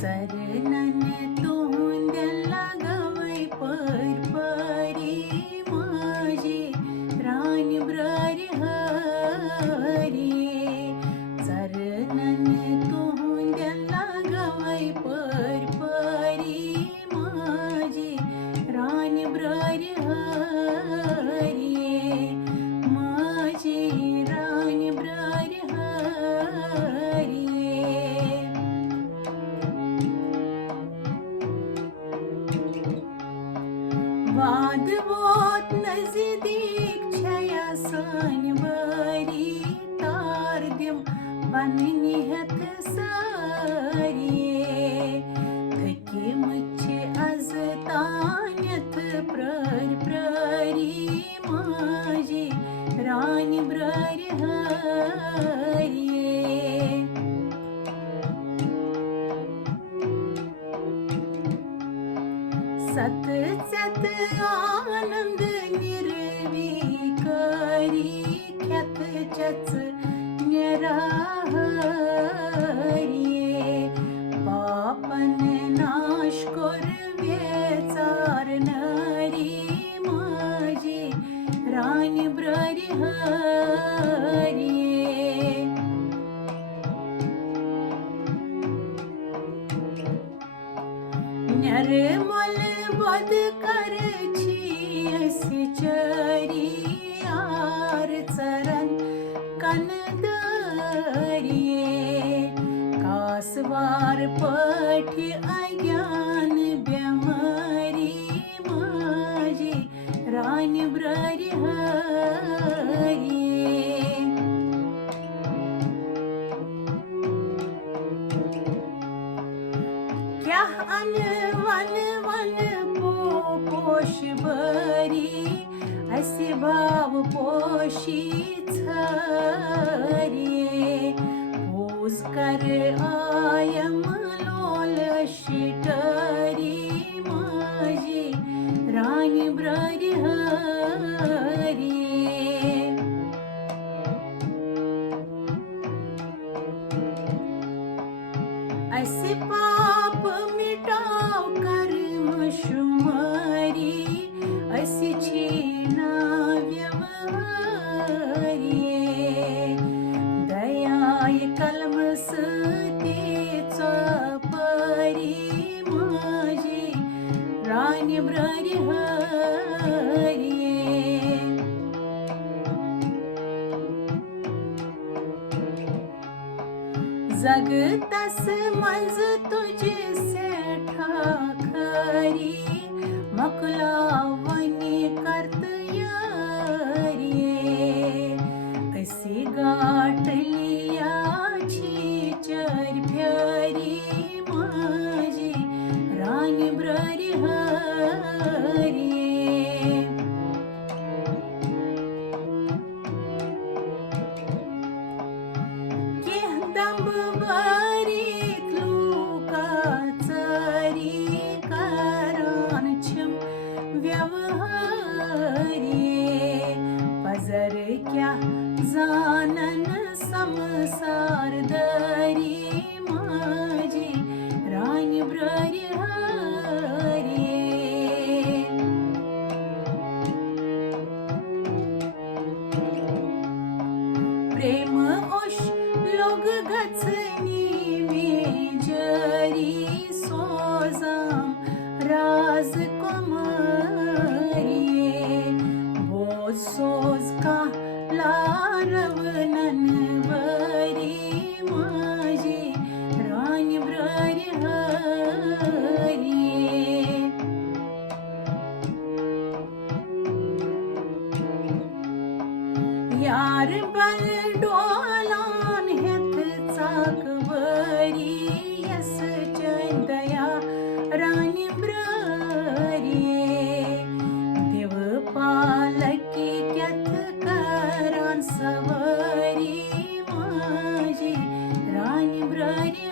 चरणन तोंड्याला गवई परपरी माझी राणी ब्रारी हरी चरणन तोंड्याला गवई परपरी माझी राणी ब्रारी हरी माझी राणी ब्रारी हरी वादवोत नजदीक छया सानवरी तारदिम बननिहत सारिये थकी मुझे अजतान्यत प्ररी माझी राणी ब्रारी हरिये सत सत आनंद निर्विकारी ख्यात चच निराहरिये पापन नाश करवेचारणारी माझी राणी ब्रारी हरिये निर्मल बद करची असी चरी आर चरण कनदरिये कासवार पठी अज्ञान बेमारी माझी राणी ब्रारी हरिये क्या वन वन पोष बरी असे भाव पोशी छरिये पोज कर आयम लोल शिटरी माझी राणी ब्रारी हरिये असे पाप मिटाव कर्म शुमारी असी छीना व्यवहारिये दयाय कलम सतेचा परी माझी राणी ब्रारी हरिये जगतस मंज तुझे सेठा खरी मकलावनी करतयारिये असी गाठलियाची चरभ्यारी माझी राणी ब्रारी हरिये दंबवरीत लोकाचरी करानछम व्यवहारिये पजर क्या जानन संसार दरी माझी राणी ब्रारी हरिये प्रेम ओश लोग गचनी मेजरी सोजाम राज कुमारिये बोज सोज का लारवनन वरी माझी राणी ब्रारी हरिये यार बल डोलान हेत चाकवरी यस चंदया राणी ब्रारिये देव पालकी क्यथ करान सवरी माझी राणी ब्रारी